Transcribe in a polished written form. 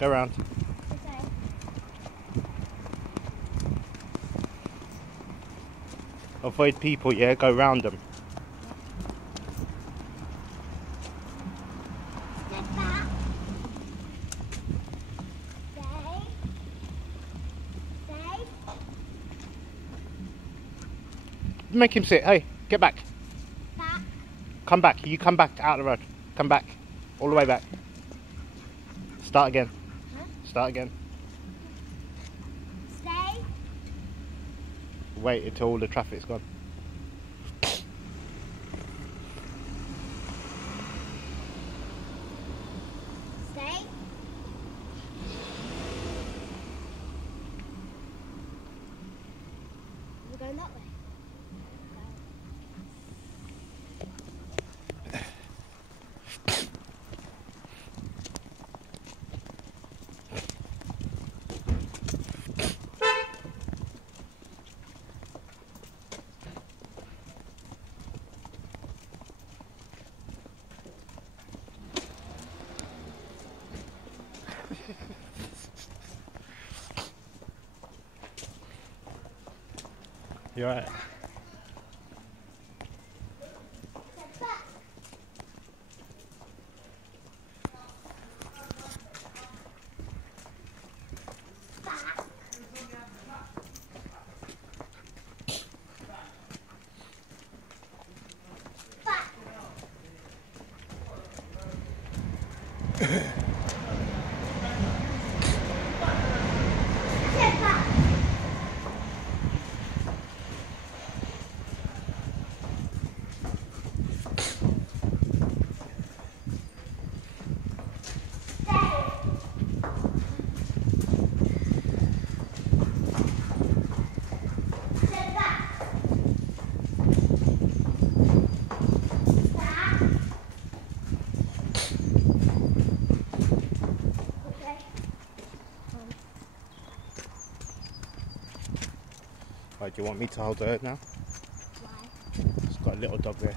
Go round. Okay. Avoid people, yeah? Go round them. Step back. Stay. Stay. Make him sit. Hey, get back. Back. Come back. You come back out of the road. Come back. All the way back. Start again. Huh? Start again. Stay. Wait until all the traffic's gone. Stay. We're going that way. You alright? Step back. Back. Back. Step back. Step back. Back. Okay. Right, do you want me to hold her now? Why? It's got a little dog there.